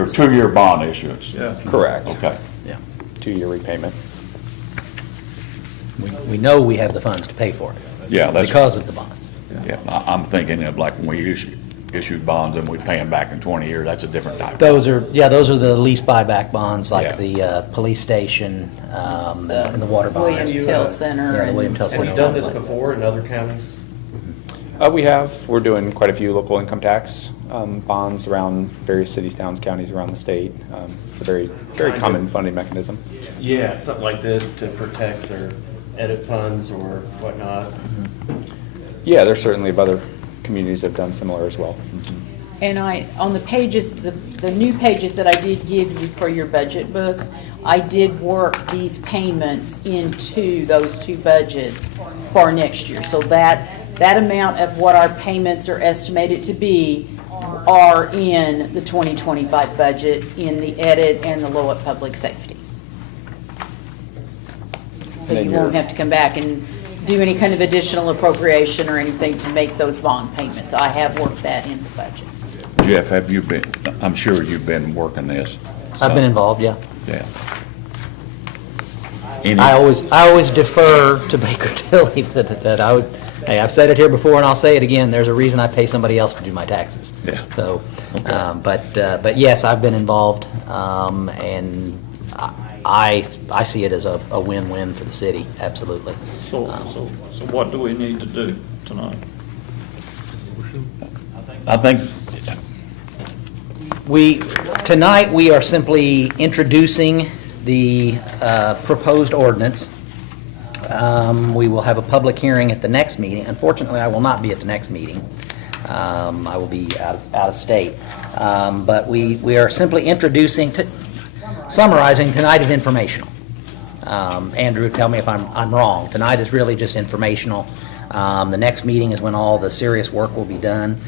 or 2-year bond issuance? Yeah. Correct. Okay. Yeah. 2-year repayment. We know we have the funds to pay for it. Yeah, that's. Because of the bonds. Yeah, I'm thinking of like when we issued bonds and we pay them back in 20 years, that's a different type. Those are the lease buyback bonds, like Yeah. the police station, and the water bonds. William Tell Center. Yeah, the and- William Tell Have Center. you done this before in other counties? We have. We're doing quite a few local income tax bonds around various cities, towns, counties around the state. It's a very common funding mechanism. Yeah, something like this to protect their edit funds or whatnot. Yeah, there's certainly other communities that have done similar as well. And on the pages, the new pages that I did give you for your budget books, I did work these payments into those two budgets for next year. So that amount of what our payments are estimated to be are in the 2025 budget in the edit and the Lowell Public Safety. So you won't have to come back and do any kind of additional appropriation or anything to make those bond payments. I have worked that in the budgets. Jeff, have you been, I'm sure you've been working this. I've been involved, yeah. Yeah. I always defer to Baker Tilly that I was, hey, I've said it here before and I'll say it again, there's a reason I pay somebody else to do my taxes. Yeah. So, Okay. but yes, I've been involved, and I see it as a win-win for the city, absolutely. So what do we need to do tonight? I think, Tonight, we are simply introducing the proposed ordinance. We will have a public hearing at the next meeting. Unfortunately, I will not be at the next meeting. I will be out of state. But we are simply introducing, summarizing, tonight is informational. Andrew, tell me if I'm wrong. Tonight is really just informational. The next meeting is when all the serious work will be done.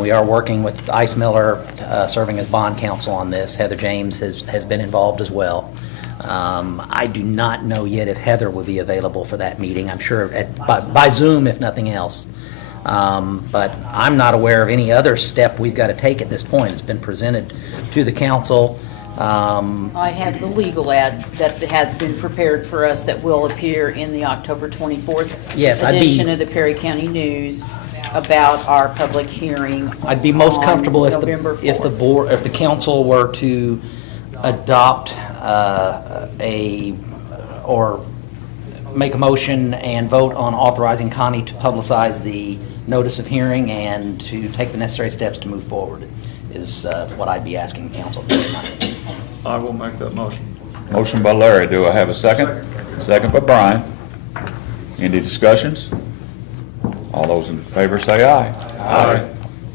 We are working with Ice Miller, serving as bond counsel on this. Heather James has been involved as well. I do not know yet if Heather will be available for that meeting. I'm sure by Zoom, if nothing else. But I'm not aware of any other step we've got to take at this point. It's been presented to the council. I have the legal ad that has been prepared for us that will appear in the October 24th Yes, edition of the Perry County News about our public hearing. I'd be most on comfortable if November the 4th. if the council were to adopt or make a motion and vote on authorizing Connie to publicize the notice of hearing and to take the necessary steps to move forward is what I'd be asking the council to do tonight. I will make that motion. motion by Larry, do I have a second? Second by Brian. Any discussions? All those in favor say aye. Aye.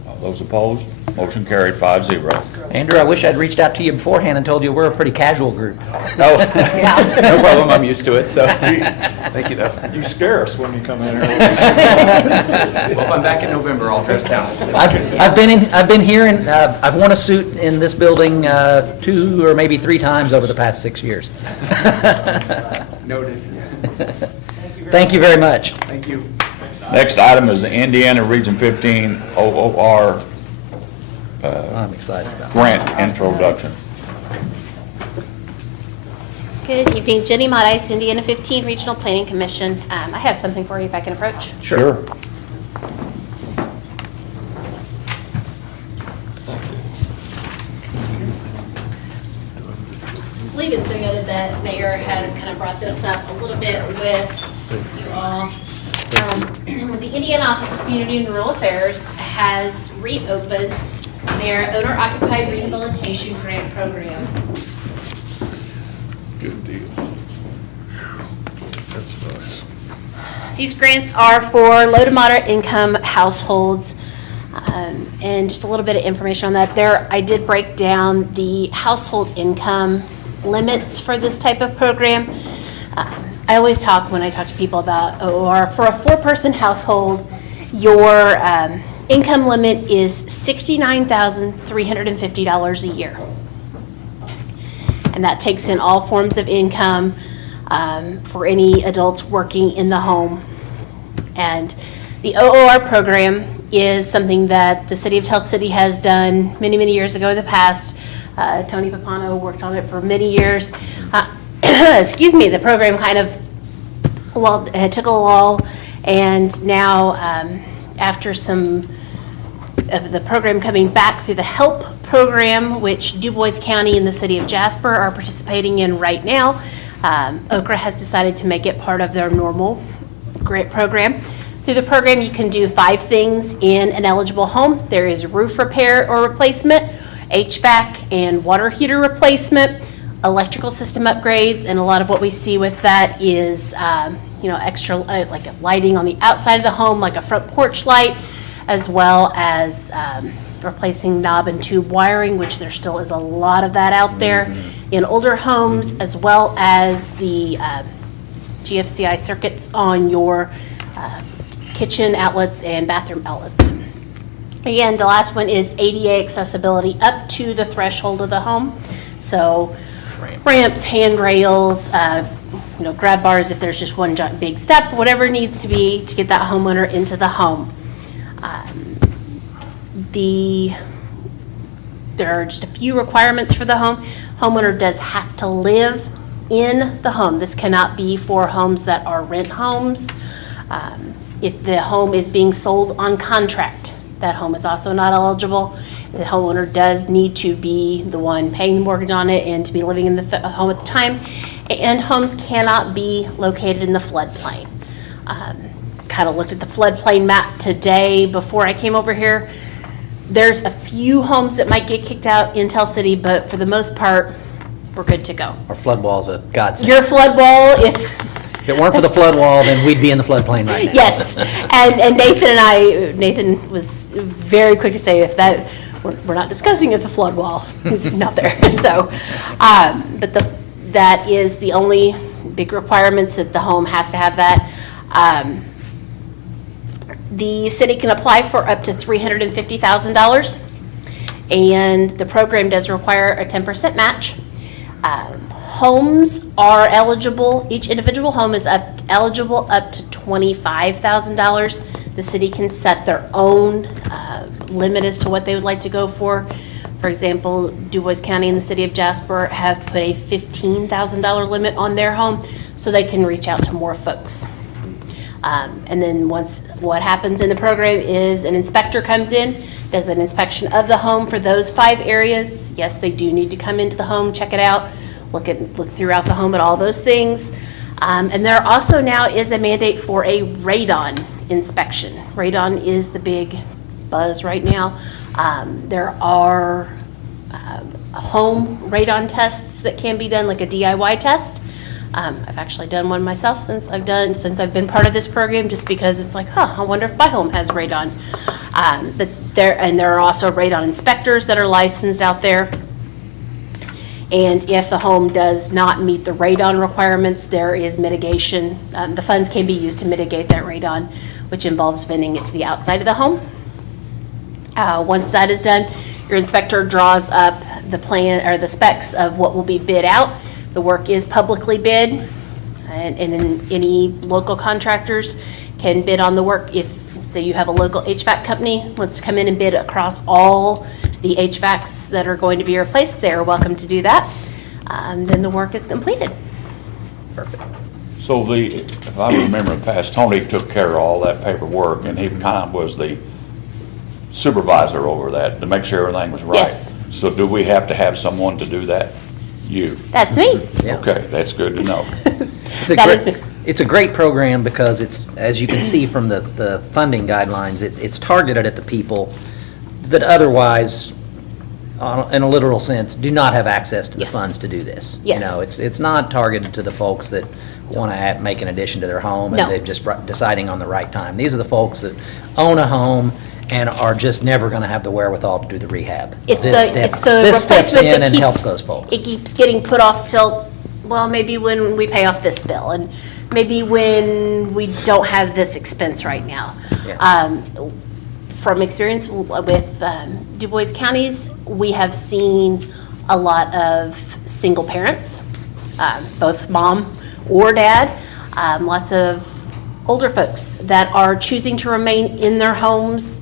All those opposed, motion carried 5-0. Andrew, I wish I'd reached out to you beforehand and told you we're a pretty casual group. Oh, no problem. I'm used to it, so thank you, though. You scare us when you come in here. Well, if I'm back in November, I'll dress down. I've been here and I've worn a suit in this building 2 or maybe 3 times over the past 6 years. Noted. Thank you very much. Thank you. Next item is the Indiana Region 15 OOR I'm excited about it. grant introduction. Good evening, Jenny Modice, Indiana 15 Regional Planning Commission. I have something for you if I can approach. Sure. I believe it's been noted that Mayor has kind of brought this up a little bit with you all. The Indiana Office of Community and Rural Affairs has reopened their owner-occupied rehabilitation grant program. Good deal. These grants are for low to moderate income households. And just a little bit of information on that. There, I did break down the household income limits for this type of program. I always talk, when I talk to people about OR, for a 4-person household, your income limit is $69,350 a year. And that takes in all forms of income for any adults working in the home. And the OOR program is something that the city of Tell City has done many, many years ago in the past. Tony Papano worked on it for many years. Excuse me, the program kind of took a lull, and now after some of the program coming back through the HELP program, which Du Bois County and the city of Jasper are participating in right now, Okra has decided to make it part of their normal grant program. Through the program, you can do 5 things in an eligible home. There is roof repair or replacement, HVAC and water heater replacement, electrical system upgrades, and a lot of what we see with that is, extra, like lighting on the outside of the home, like a front porch light, as well as replacing knob and tube wiring, which there still is a lot of that out there in older homes, as well as the GFCI circuits on your kitchen outlets and bathroom outlets. Again, the last one is ADA accessibility up to the threshold of the home. So ramps, handrails, grab bars if there's just one big step, whatever needs to be to get that homeowner into the home. There are just a few requirements for the home. Homeowner does have to live in the home. This cannot be for homes that are rent homes. If the home is being sold on contract, that home is also not eligible. The homeowner does need to be the one paying the mortgage on it and to be living in the home at the time. And homes cannot be located in the floodplain. Kind of looked at the floodplain map today before I came over here. There's a few homes that might get kicked out in Tell City, but for the most part, we're good to go. Our flood wall's a godsend. Your flood wall, if If it weren't for the flood wall, then we'd be in the floodplain right now. yes, and Nathan was very quick to say we're not discussing if the flood wall is not there. So, but that is the only big requirements, that the home has to have that. The city can apply for up to $350,000, and the program does require a 10% match. Homes are eligible, each individual home is eligible up to $25,000. The city can set their own limit as to what they would like to go for. For example, Du Bois County and the city of Jasper have put a $15,000 limit on their home so they can reach out to more folks. And then what happens in the program is an inspector comes in, does an inspection of the home for those 5 areas. Yes, they do need to come into the home, check it out, look throughout the home at all those things. And there also now is a mandate for a radon inspection. Radon is the big buzz right now. There are home radon tests that can be done, like a DIY test. I've actually done one myself since I've been part of this program, just because it's like, I wonder if my home has radon. But there are also radon inspectors that are licensed out there. And if the home does not meet the radon requirements, there is mitigation. The funds can be used to mitigate that radon, which involves venting it to the outside of the home. Once that is done, your inspector draws up the plan or the specs of what will be bid out. The work is publicly bid, and any local contractors can bid on the work. If, say, you have a local HVAC company wants to come in and bid across all the HVACs that are going to be replaced, they're welcome to do that. Then the work is completed. Perfect. So if I remember in the past, Tony took care of all that paperwork, and he kind of was the supervisor over that to make sure everything was right. Yes. So do we have to have someone to do that? You? That's me. Yeah. Okay, that's good to know. It's a great program because it's, as you can see from the funding guidelines, it's targeted at the people that otherwise, in a literal sense, do not have access to the Yes. funds to do this. Yes. You know, it's not targeted to the folks that want to make an addition to their home and No. they're just deciding on the right time. These are the folks that own a home and are just never going to have the wherewithal to do the rehab. It's This the this steps replacement in that and keeps, helps those folks. it keeps getting put off till, well, maybe when we pay off this bill, and maybe when we don't have this expense right now. Yeah. From experience with Du Bois counties, we have seen a lot of single parents, both mom or dad, lots of older folks that are choosing to remain in their homes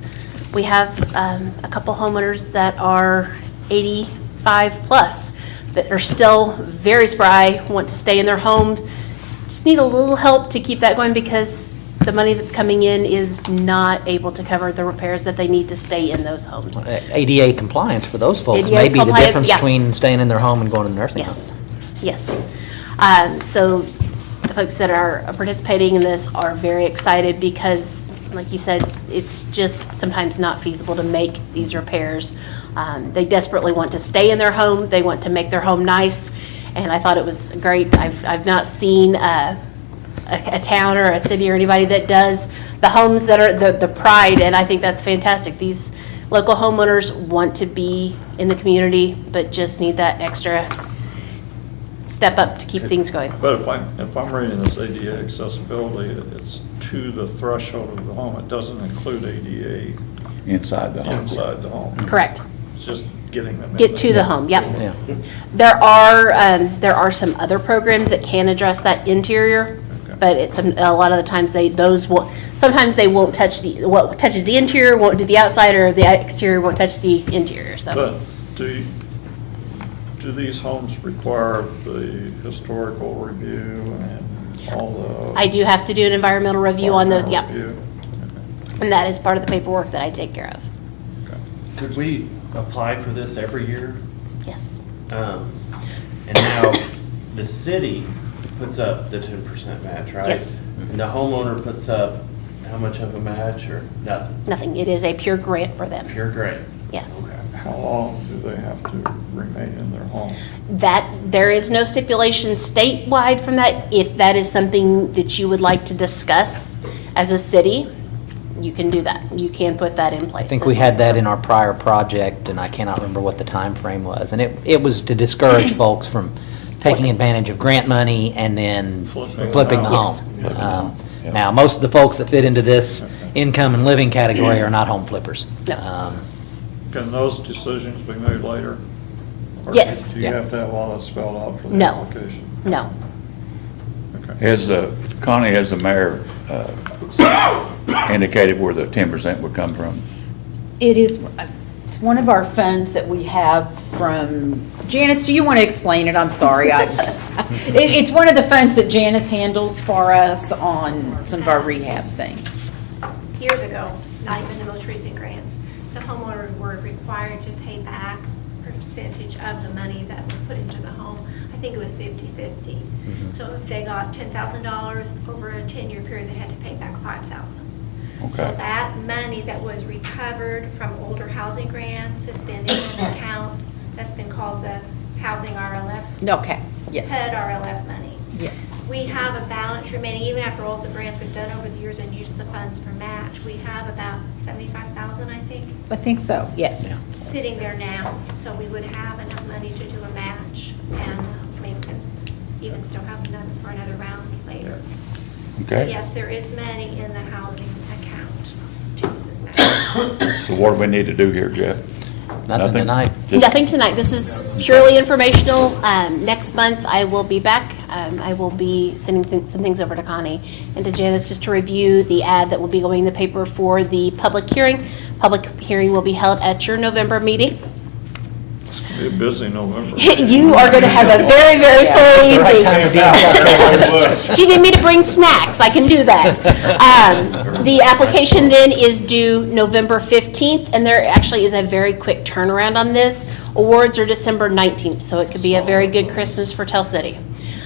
We have a couple homeowners that are 85 plus that are still very spry, want to stay in their homes, just need a little help to keep that going because the money that's coming in is not able to cover the repairs that they need to stay in those homes. ADA compliance for those folks ADA may be the compliance, difference yeah. between staying in their home and going to the nursing home. Yes, yes. So the folks that are participating in this are very excited because, like you said, it's just sometimes not feasible to make these repairs. They desperately want to stay in their home, they want to make their home nice, and I thought it was great. I've not seen a town or a city or anybody that does the homes that are the pride, and I think that's fantastic. These local homeowners want to be in the community, but just need that extra step up to keep things going. But if I'm reading this ADA accessibility, it's to the threshold of the home. It doesn't include ADA Inside the home. inside the home. Correct. It's just getting them in. Get to the home, yep. Yeah. There are some other programs that can address that interior, Okay. but it's, a lot of the times sometimes they won't touch what touches the interior won't do the outside, or the exterior won't touch the interior, so. But do these homes require the historical review and all the? I do have to do an environmental review on those, yep. Review? And that is part of the paperwork that I take care of, Okay. Could we apply for this every year? yes. And now the city puts up the 10% match, right? Yes. And the homeowner puts up how much of a match or nothing? Nothing, it is a pure grant for them, Pure grant? yes. Okay. How long do they have to remain in their home? That, there is no stipulation statewide from that. If that is something that you would like to discuss as a city, you can do that. You can put that in place. I think as we had well. that in our prior project, and I cannot remember what the time frame was. And it was to discourage folks from taking advantage of grant money and then Flipping flipping the the house. home. Flipping the home, yeah. Now, most of the folks that fit into this income and living category are not home flippers. No. Can those decisions be made later? Or Yes. Do you Yeah. have to have all that spelled out for the No. application? No. Okay. Has, Connie, has the mayor indicated where the 10% would come from? It's one of our funds that we have from, Janice, do you want to explain it? I'm sorry. It's one of the funds that Janice handles for us on some of our rehab things. Years ago, not even the most recent grants, the homeowners were required to pay back a percentage of the money that was put into the home. I think it was 50-50. So if they got $10,000 over a 10-year period, they had to pay back $5,000. So Okay. that money that was recovered from older housing grants has been in an account that's been called the Housing RLF, Okay, yes. HUD RLF money. Yeah. We have a balance remaining, even after all the grants we've done over the years and used the funds for match, we have about 75,000, I think, I think so, yes. sitting there now. So we would have enough money to do a match and maybe even still have enough for another round later. So Okay. yes, there is money in the housing account to use as match. So what do we need to do here, Jeff? Nothing tonight. Just- Nothing tonight. This is purely informational. Next month, I will be back. I will be sending some things over to Connie and to Janice just to review the ad that will be going in the paper for the public hearing. Public hearing will be held at your November meeting. It's going to be a busy November. You are going to have a very, very full The right evening. time to be on Do you need me to bring snacks? I can do that. The application then is due November 15th, and there actually is a very quick turnaround on this. Awards are December 19th, so it could be a very good Christmas for Tell City.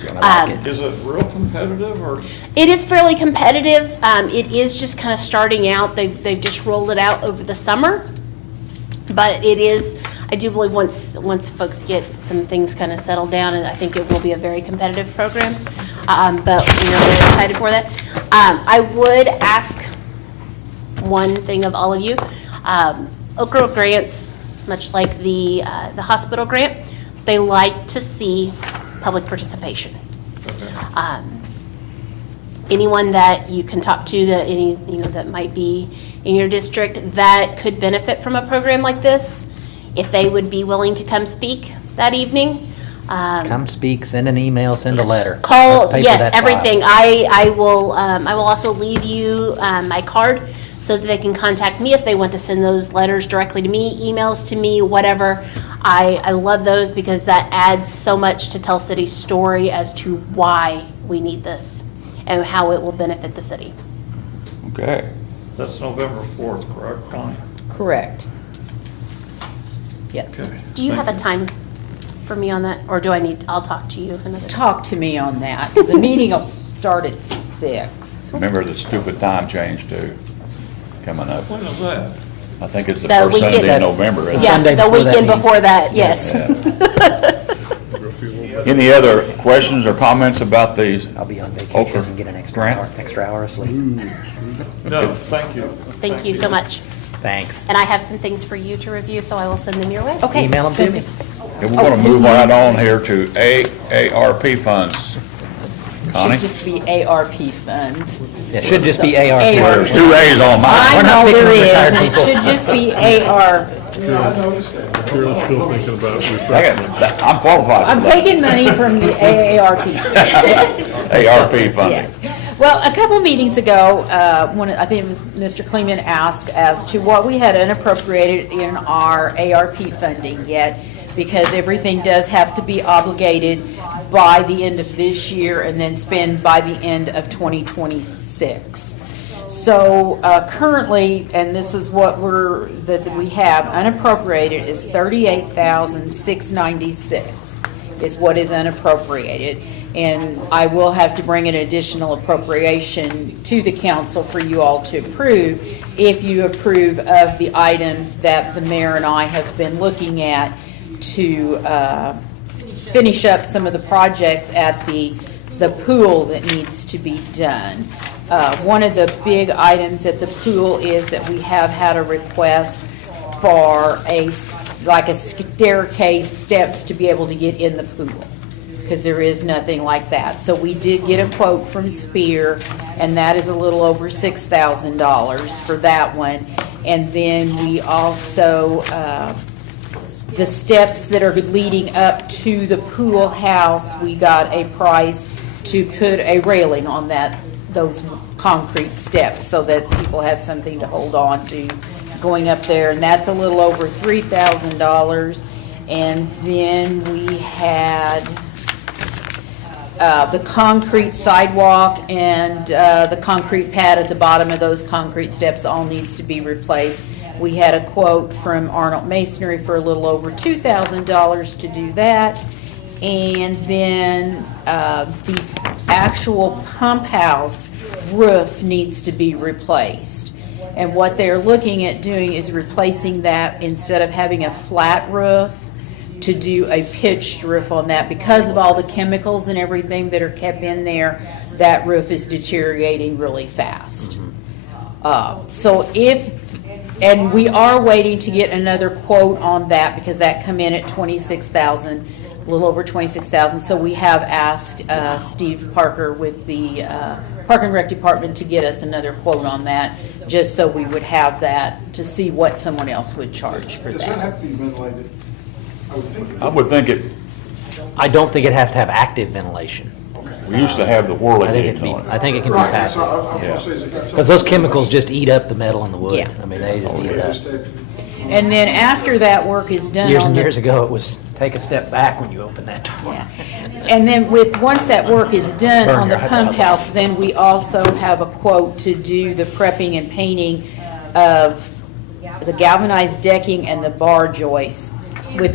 Is it real competitive or? It is fairly competitive. It is just kind of starting out. They've just rolled it out over the summer. But it is, I do believe once folks get some things kind of settled down, and I think it will be a very competitive program. But we're really excited for that. I would ask one thing of all of you. Oak Grove grants, much like the hospital grant, they like to see public participation. Anyone that you can talk to, that might be in your district that could benefit from a program like this, if they would be willing to come speak that evening, Come speak, send an email, send a letter. Call, Let's pay for yes, that file. everything. I will also leave you my card so that they can contact me if they want to send those letters directly to me, emails to me, whatever. I love those because that adds so much to Tell City's story as to why we need this and how it will benefit the city. Okay. That's November 4th, correct, Connie? Correct. Yes. Okay. Do you Thank have a time for me on that, or do I need, I'll talk to you another time? Talk to me on that, because the meeting will start at 6. Remember the stupid time change too, coming up. When is that? I think it's the The first weekend- Sunday in November. The isn't it? Yeah, Sunday the before that weekend meeting. before that, yes. Any other questions or comments about the I'll be on vacation Okra and get an grant? extra hour of sleep. No, thank you. Thank you so much. Thanks. And I have some things for you to review, so I will send them your way. Okay. Email them to send me. And we're gonna move right on here to AARP funds. Connie? Should just be ARP funds. It should just be So, ARP. ARP. There's 2 A's on mine. I We're not know picking there is, retired and it people. should just be AR. Carol's still thinking about refreshments. I'm qualified I'm for that. taking money from the AARP. ARP funding. Yes. Well, a couple meetings ago, I think it was Mr. Kleeman asked as to what we had unappropriated in our ARP funding yet, because everything does have to be obligated by the end of this year and then spend by the end of 2026. So currently, and this is what that we have unappropriated, is $38,696 is what is unappropriated. And I will have to bring an additional appropriation to the council for you all to approve, if you approve of the items that the mayor and I have been looking at to finish up some of the projects at the pool that needs to be done. One of the big items at the pool is that we have had a request for a staircase, steps to be able to get in the pool, because there is nothing like that. So we did get a quote from Spear, and that is a little over $6,000 for that one. And then we also, the steps that are leading up to the pool house, we got a price to put a railing on those concrete steps so that people have something to hold on to going up there, and that's a little over $3,000. And then we had the concrete sidewalk and the concrete pad at the bottom of those concrete steps all needs to be replaced. We had a quote from Arnold Masonry for a little over $2,000 to do that. And then the actual pump house roof needs to be replaced. And what they're looking at doing is replacing that, instead of having a flat roof, to do a pitched roof on that. Because of all the chemicals and everything that are kept in there, that roof is deteriorating really fast. And we are waiting to get another quote on that, because that come in at $26,000, a little over $26,000. So we have asked Steve Parker with the Park and Rec Department to get us another quote on that, just so we would have that to see what someone else would charge for Does that that. have to be ventilated? I would think it I would think I don't think it has to have active ventilation. we used to have the whirly I think it gigs can be, on I it. think it can be Right, that's passive. what I was gonna say, is it got Because those chemicals just eat up the metal and the wood. Yeah. I mean, they just eat it up. And then after that work is done Years on and the years ago, it was take a step back when you open that door. Yeah. And then once that work is done Burn on the your pump eyebrows house, then we also have a quote to do the prepping and painting of the galvanized decking and the bar joists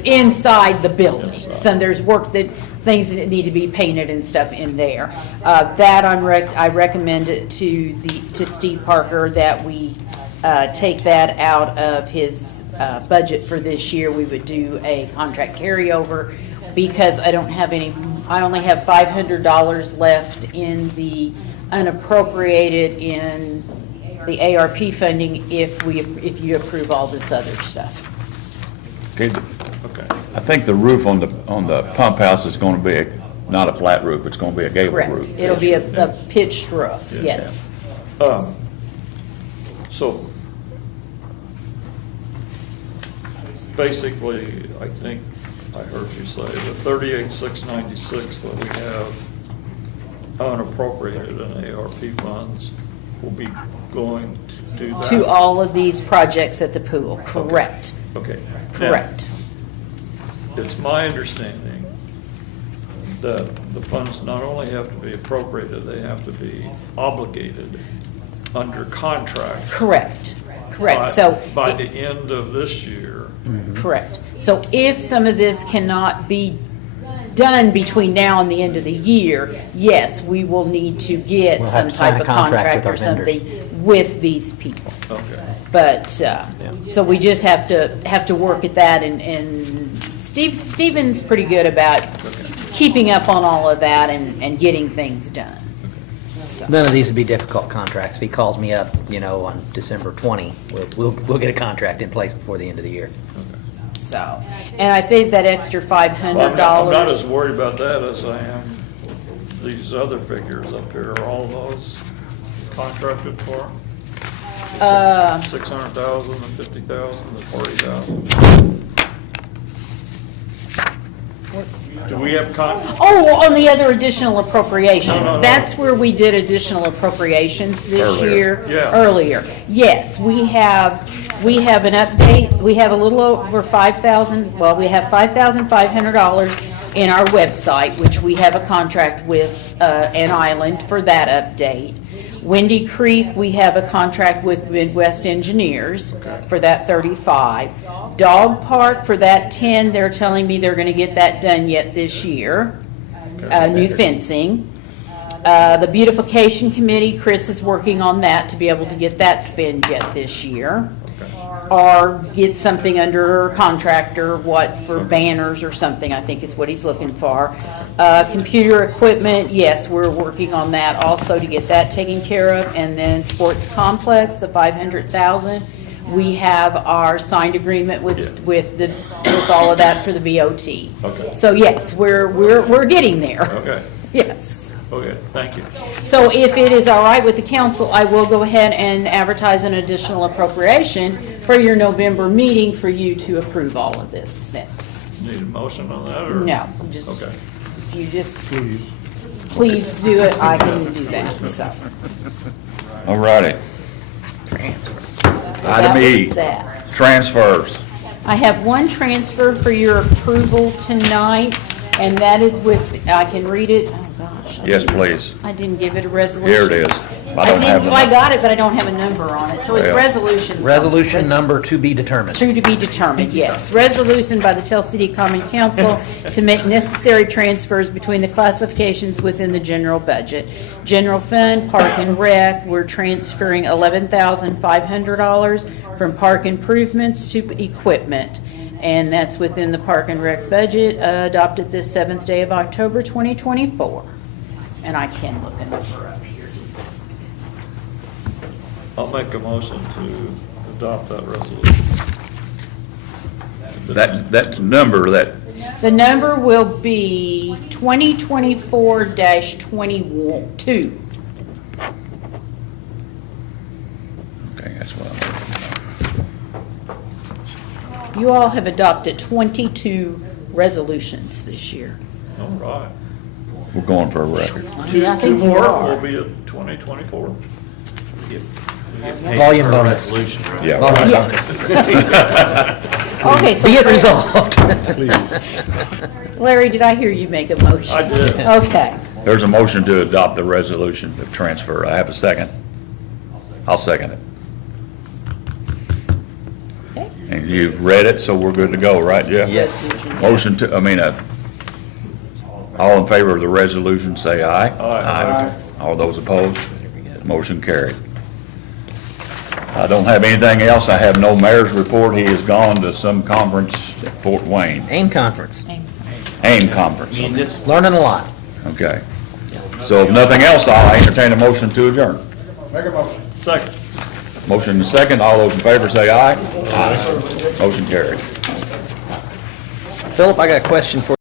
inside the building. So there's things that need to be painted and stuff in there. That I recommend it to Steve Parker that we take that out of his budget for this year. We would do a contract carryover, because I only have $500 left in the unappropriated in the ARP funding if you approve all this other stuff. Okay, Okay. I think the roof on the pump house is gonna be not a flat roof, it's gonna be a gable Correct. roof. It'll be a pitched roof, yes. So basically, I think I heard you say, the 38,696 that we have unappropriated in ARP funds will be going to do that? To all of these projects at the pool, correct, Okay. correct. Now, it's my understanding that the funds not only have to be appropriated, they have to be obligated under contract. Correct, correct, by- so. By the end of this year. Correct. So if some of this cannot be done between now and the end of the year, yes, we will need to get We'll have some to sign type a of contract contract with or our vendors. something with these people. Okay. But, so we just have to work at that, and Stephen's pretty good about keeping up on all of that and getting things done. None of these would be difficult contracts. If he calls me up, on December 20, we'll get a contract in place before the end of the year. So, and I think that extra Well, $500. I'm not as worried about that as I am these other figures up here. Are all those contracted for? 600,000, the 50,000, the 40,000? Do we have Oh, on the other additional appropriations, No. that's where we did additional appropriations this Earlier. year. Yeah. Earlier. Yes, we have an update, we have a little over 5,000, well, we have $5,500 in our website, which we have a contract with An Island for that update. Windy Creek, we have a contract with Midwest Engineers for that 35. Dog Park, for that 10, they're telling me they're gonna get that done yet this year. New fencing. The Beautification Committee, Chris is working on that to be able to get that spent yet this year. Or get something under contract or what for banners or something, I think is what he's looking for. Computer equipment, yes, we're working on that also to get that taken care of. And then sports complex, the 500,000. We have our signed agreement with all of that for the BOT. Okay. So yes, we're getting there. Okay, Yes. okay, thank you. So if it is all right with the council, I will go ahead and advertise an additional appropriation for your November meeting for you to approve all of this then. Need a motion on that, or? No, just, Okay. if you just, please do it, I can do that, so. All righty. So Item that E, was that. transfers. I have one transfer for your approval tonight, and that is with, I can read it, oh gosh. Yes, please. I didn't give it a resolution. Here it is. I don't have did, the. I got it, but I don't have a number on it, so it's Well. resolution. Resolution number to be determined. To be determined, yes. Resolution by the Tell City Common Council to make necessary transfers between the classifications within the general budget. General Fund, Park and Rec, we're transferring $11,500 from park improvements to equipment. And that's within the Park and Rec budget adopted this 7th day of October 2024. And I can look a number up here. I'll make a motion to adopt that resolution. That number, that, The number will be 2024-22. okay, that's what I'm. You all have adopted 22 resolutions this year. All right. We're going for a record. Two I think you more are. will be at 2024. Volume bonus. Yeah. Volume Yeah. bonus. Okay, so Be it resolved. Larry, did I hear you make a motion? I did. Okay. There's a motion to adopt the resolution of transfer. I have a second. I'll second it. Okay. And you've read it, so we're good to go, right, Jeff? Yes. Motion to, all in favor of the resolution, say aye. Aye. All those opposed? Motion carried. I don't have anything else. I have no mayor's report. He has gone to some conference at Fort Wayne, AIM conference. AIM conference. Learning a lot. Okay. So if nothing else, I'll entertain a motion to adjourn. Make a motion. Second. Motion and second. All those in favor say aye. Aye. Motion carried. Philip, I got a question for